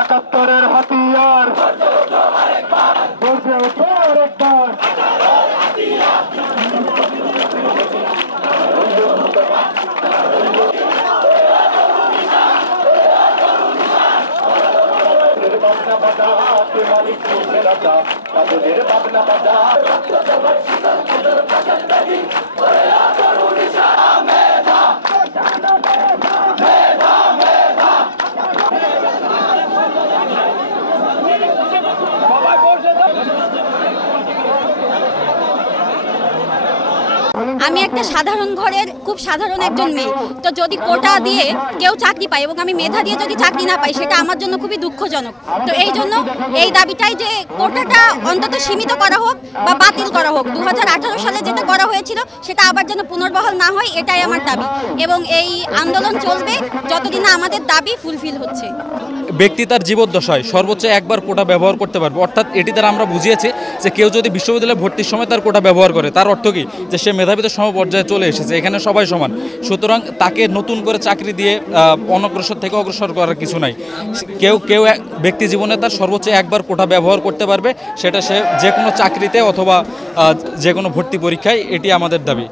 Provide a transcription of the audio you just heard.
একাত্তরের হাতিয়ার আমি একটা সাধারণ ঘরের খুব সাধারণ একজন মেয়ে, তো যদি কোটা দিয়ে কেউ চাকরি পায় এবং আমি মেধা দিয়ে যদি চাকরি না পাই সেটা আমার জন্য খুবই দুঃখজনক। তো এই জন্য এই দাবিটাই যে কোটাটা অন্তত সীমিত করা হোক বা বাতিল করা হোক, 2018 সালে যেটা করা হয়েছিল সেটা আবার যেন পুনর্বহাল না হয়, এটাই আমার দাবি এবং এই আন্দোলন চলবে যতদিন না আমাদের দাবি ফুলফিল হচ্ছে। ব্যক্তি তার জীবদ্দশায় সর্বোচ্চ একবার কোটা ব্যবহার করতে পারবে, অর্থাৎ এটি দ্বারা আমরা বুঝিয়েছি যে কেউ যদি বিশ্ববিদ্যালয়ে ভর্তির সময় তার কোটা ব্যবহার করে তার অর্থ কি, যে সে মেধাবীদের সমপর্যায়ে চলে এসেছে, এখানে সবাই সমান। সুতরাং তাকে নতুন করে চাকরি দিয়ে অনগ্রসর থেকে অগ্রসর করার কিছু নাই। কেউ ব্যক্তি জীবনে তার সর্বোচ্চ একবার কোটা ব্যবহার করতে পারবে, সেটা সে যে কোনো চাকরিতে অথবা যে কোনো ভর্তি পরীক্ষায়, এটি আমাদের দাবি।